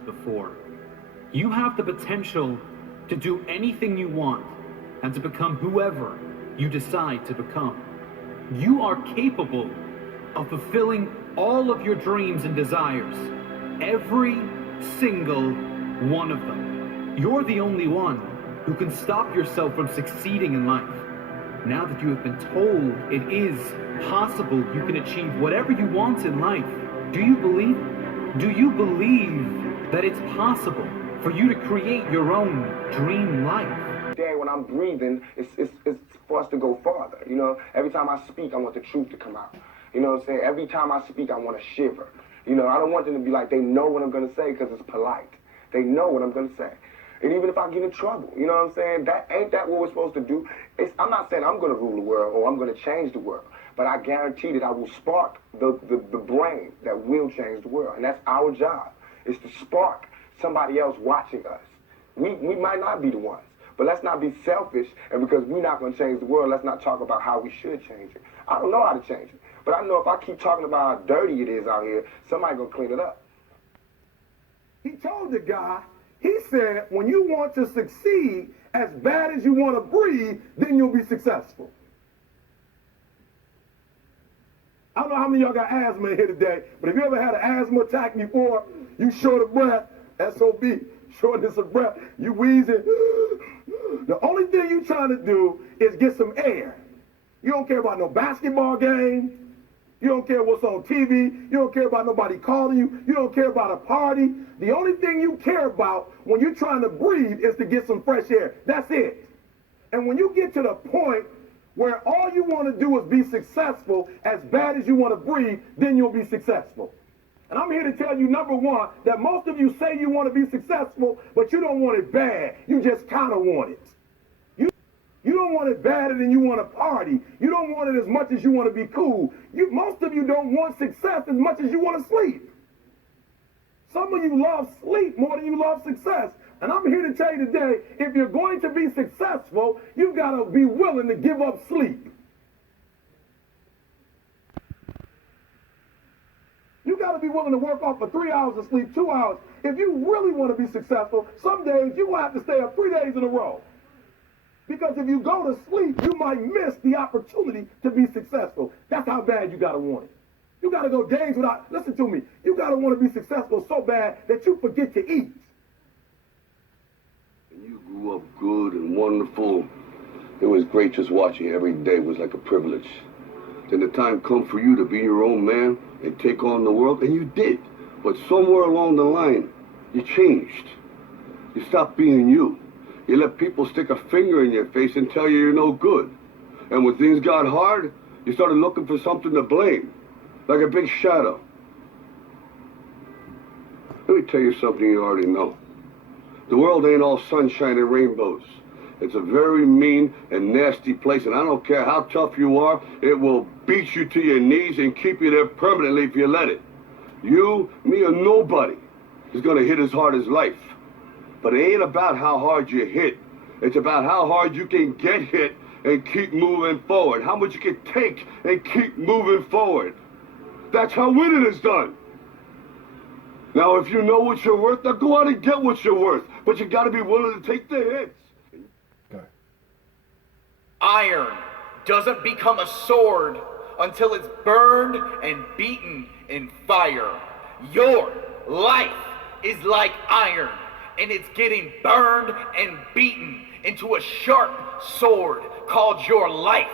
times before. You have the potential to do anything you want and to become whoever you decide to become. You are capable of fulfilling all of your dreams and desires, every single one of them. You're the only one who can stop yourself from succeeding in life. Now that you have been told it is possible you can achieve whatever you want in life, do you believe? Do you believe that it's possible for you to create your own dream life? Day when I'm breathing, it's for us to go farther. You know, every time I speak, I want the truth to come out. You know what I'm saying? Every time I speak, I want to shiver. You know, I don't want them to be like, they know what I'm going to say because it's polite. They know what I'm going to say. And even if I get in trouble, you know what I'm saying? Ain't that what we're supposed to do? I'm not saying I'm going to rule the world or I'm going to change the world, but I guarantee that I will spark the brain that will change the world. And that's our job, is to spark somebody else watching us. We might not be the ones, but let's not be selfish, and because we're not going to change the world, let's not talk about how we should change it. I don't know how to change it, but I know if I keep talking about how dirty it is out here, somebody going to clean it up. He told the guy, he said, when you want to succeed as bad as you want to breathe, then you'll be successful. I don't know how many of y'all got asthma in here today, but if you ever had an asthma attack before, you short of breath, SOB, shortness of breath, you wheezing. The only thing you trying to do is get some air. You don't care about no basketball game. You don't care what's on TV. You don't care about nobody calling you. You don't care about a party. The only thing you care about when you're trying to breathe is to get some fresh air. That's it. And when you get to the point where all you want to do is be successful as bad as you want to breathe, then you'll be successful. And I'm here to tell you, number one, that most of you say you want to be successful, but you don't want it bad. You just kind of want it. You don't want it badder than you want to party. You don't want it as much as you want to be cool. Most of you don't want success as much as you want to sleep. Some of you love sleep more than you love success. And I'm here to tell you today, if you're going to be successful, you've got to be willing to give up sleep. You got to be willing to work off for 3 hours of sleep, 2 hours. If you really want to be successful, some days you will have to stay up 3 days in a row. Because if you go to sleep, you might miss the opportunity to be successful. That's how bad you got to want it. You got to go days without, listen to me, you got to want to be successful so bad that you forget to eat. And you grew up good and wonderful. It was great just watching you. Every day was like a privilege. Then the time come for you to be your own man and take on the world, and you did. But somewhere along the line, you changed. You stopped being you. You let people stick a finger in your face and tell you you're no good. And when things got hard, you started looking for something to blame, like a big shadow. Let me tell you something you already know. The world ain't all sunshine and rainbows. It's a very mean and nasty place, and I don't care how tough you are, it will beat you to your knees and keep you there permanently if you let it. You, me, or nobody is gonna hit as hard as life. But it ain't about how hard you hit. It's about how hard you can get hit and keep moving forward. How much you can take and keep moving forward. That's how winning is done. Now, if you know what you're worth, now go out and get what you're worth. But you gotta be willing to take the hits. Okay. Iron doesn't become a sword until it's burned and beaten in fire. Your life is like iron, and it's getting burned and beaten into a sharp sword called your life.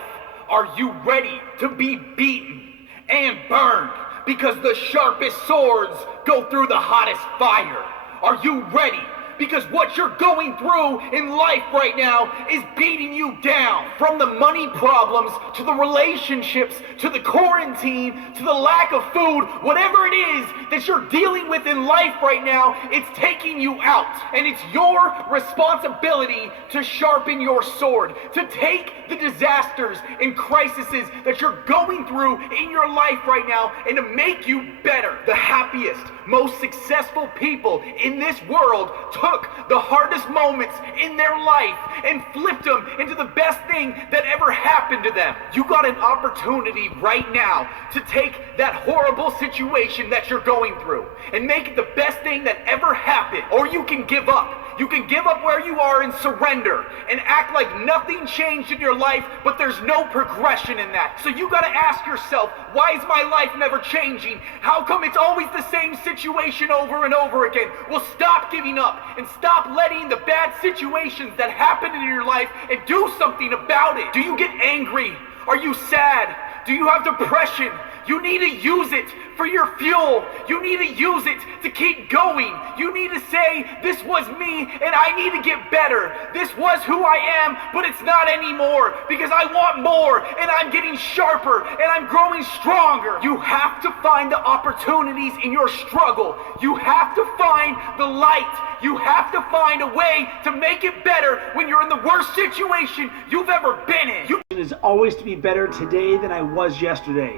Are you ready to be beaten and burned? Because the sharpest swords go through the hottest fire. Are you ready? Because what you're going through in life right now is beating you down. From the money problems, to the relationships, to the quarantine, to the lack of food, whatever it is that you're dealing with in life right now, it's taking you out. And it's your responsibility to sharpen your sword, to take the disasters and crises that you're going through in your life right now and to make you better. The happiest, most successful people in this world took took the hardest moments in their life and flipped them into the best thing that ever happened to them. You got an opportunity right now to take that horrible situation that you're going through and make it the best thing that ever happened. Or you can give up. You can give up where you are and surrender and act like nothing changed in your life, but there's no progression in that. So you gotta ask yourself, why is my life never changing? How come it's always the same situation over and over again? Well, stop giving up and stop letting the bad situations that happen in your life and do something about it. Do you get angry? Are you sad? Do you have depression? You need to use it for your fuel. You need to use it to keep going. You need to say, this was me and I need to get better. This was who I am, but it's not anymore because I want more and I'm getting sharper and I'm growing stronger. You have to find the opportunities in your struggle. You have to find the light. You have to find a way to make it better when you're in the worst situation you've ever been in. It is always to be better today than I was yesterday.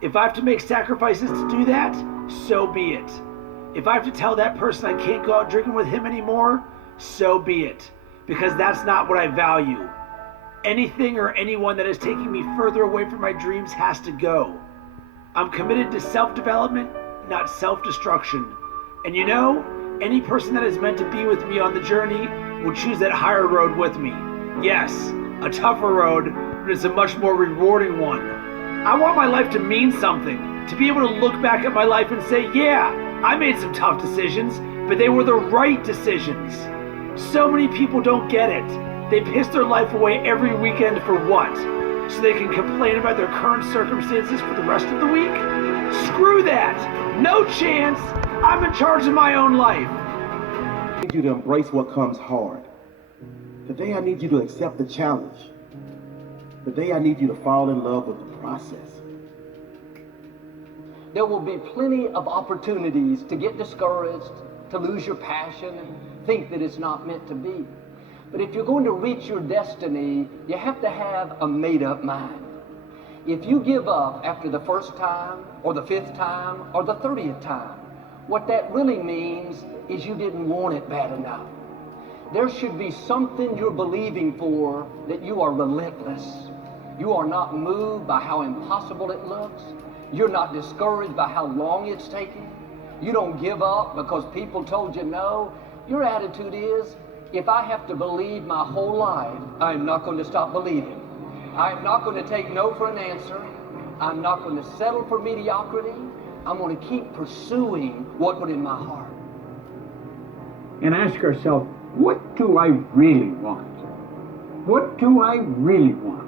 If I have to make sacrifices to do that, so be it. If I have to tell that person I can't go out drinking with him anymore, so be it. Because that's not what I value. Anything or anyone that is taking me further away from my dreams has to go. I'm committed to self-development, not self-destruction. And you know, any person that is meant to be with me on the journey will choose that higher road with me. Yes, a tougher road, but it's a much more rewarding one. I want my life to mean something, to be able to look back at my life and say, yeah, I made some tough decisions, but they were the right decisions. So many people don't get it. They piss their life away every weekend for what? So they can complain about their current circumstances for the rest of the week? Screw that! No chance! I'm in charge of my own life. I need you to embrace what comes hard. Today I need you to accept the challenge. Today I need you to fall in love with the process. There will be plenty of opportunities to get discouraged, to lose your passion, and think that it's not meant to be. But if you're going to reach your destiny, you have to have a made-up mind. If you give up after the first time, or the 5th time, or the 30th time, what that really means is you didn't want it bad enough. There should be something you're believing for that you are relentless. You are not moved by how impossible it looks. You're not discouraged by how long it's taking. You don't give up because people told you no. Your attitude is, if I have to believe my whole life, I'm not going to stop believing. I'm not going to take no for an answer. I'm not going to settle for mediocrity. I'm going to keep pursuing what was in my heart. And ask yourself, what do I really want? What do I really want?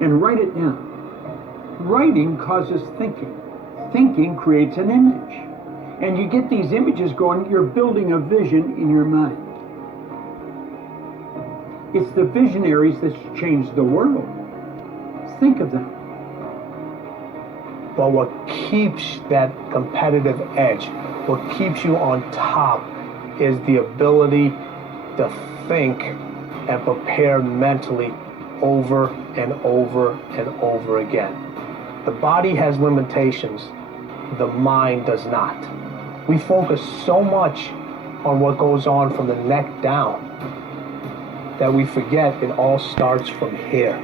And write it down. Writing causes thinking. Thinking creates an image. And you get these images going, you're building a vision in your mind. It's the visionaries that changed the world. Think of them. But what keeps that competitive edge, what keeps you on top, is the ability to think and prepare mentally over and over and over again. The body has limitations, the mind does not. We focus so much on what goes on from the neck down that we forget it all starts from here.